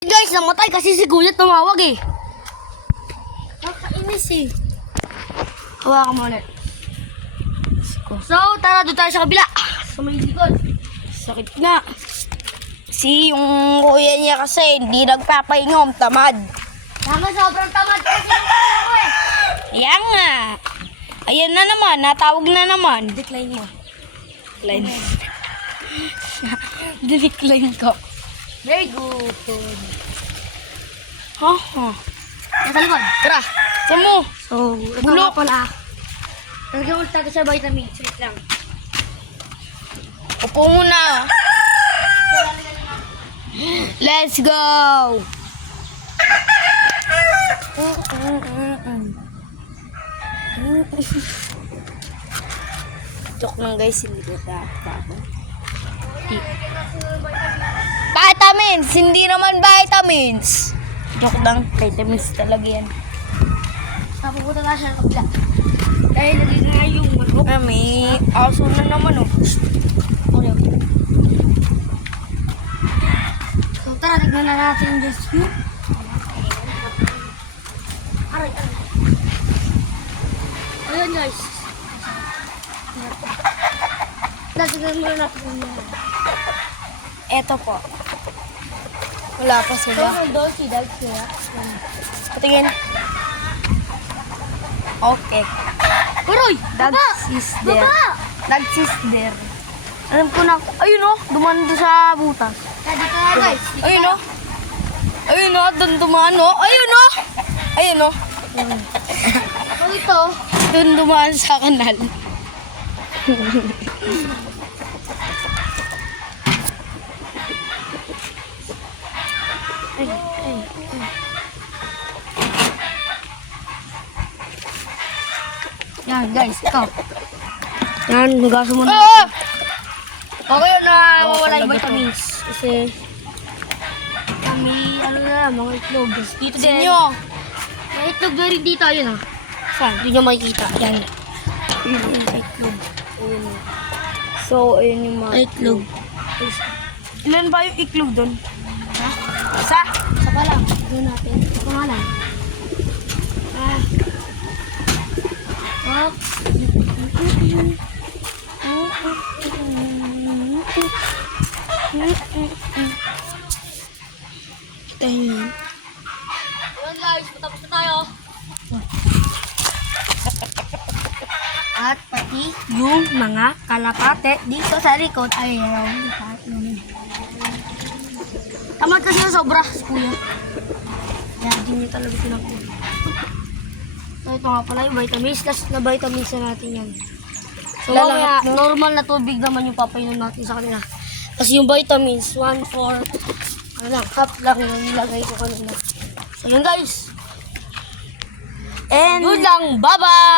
Guys, namatay kasi si Kuya tumawag eh. Nakainis eh. Hawakan mo ulit. So, tara doon tayo sa kabila. Sa may likod. Sakit na. Si yung kuya niya kasi hindi nagpapaingom, tamad. Tama, sobrang tamad kasi yung kuya ko eh. Yan nga. Ayan na naman, natawag na naman. Decline mo. Decline. Decline ko. Very good. Haha. Nasa likod. Tara, saan mo? So, ito Bulok. nga pala. Lagyan ulit natin sa vitamin. Wait lang. Upo muna. Let's go. Joke lang guys, hindi ko ako. Vitamins! Hindi naman vitamins! Joke lang, vitamins talaga yan. Napupunta na siya sa kabila. Dahil naging nga yung manok. May aso na naman oh. Okay. So tara, tignan na natin yung rescue. Aray. Ayun guys. Tignan muna natin yung Eto po. Wala pa sila. doon si Dag sila. Patingin. Okay. Uroy! Dog Baba! is there. Baba! Dog is there. Alam ko na. Ayun oh, dumaan doon sa butas. Dito na guys. Ayun oh. Ayun oh, doon dumaan oh. Ayun oh. Ayun oh. So ito, Doon dumaan sa kanal. yan guys, ito. Yan, nugasan mo na. Ah! Okay na Oo, mawala yung talaga to. vitamins. Kasi kami, ano na, mga itlog. Dito din. Sinyo. May itlog na rin dito, ayun ah. Saan? Hindi nyo makikita. Yan. Yung itlog. Ayun oh. So, ayun yung mga Itlog. Ilan ba yung iklog doon? Ha? Isa? Isa pa lang. Tignan natin. Ito nga lang. Ah. Oh. Ayun. Ayun guys, patapos na tayo. At pati yung mga kalapate dito sa likod ay tamad kasi yung sobra si kuya. Kaya di niya talaga pinapunin. So ito nga pala yung vitamins. Last na vitamins na natin yan. So mamaya, normal na tubig naman yung papainom natin sa kanila. Kasi yung vitamins, 1/4 ano lang, cup lang yung nilagay ko kanina. So yun guys. And Yun lang. Bye-bye!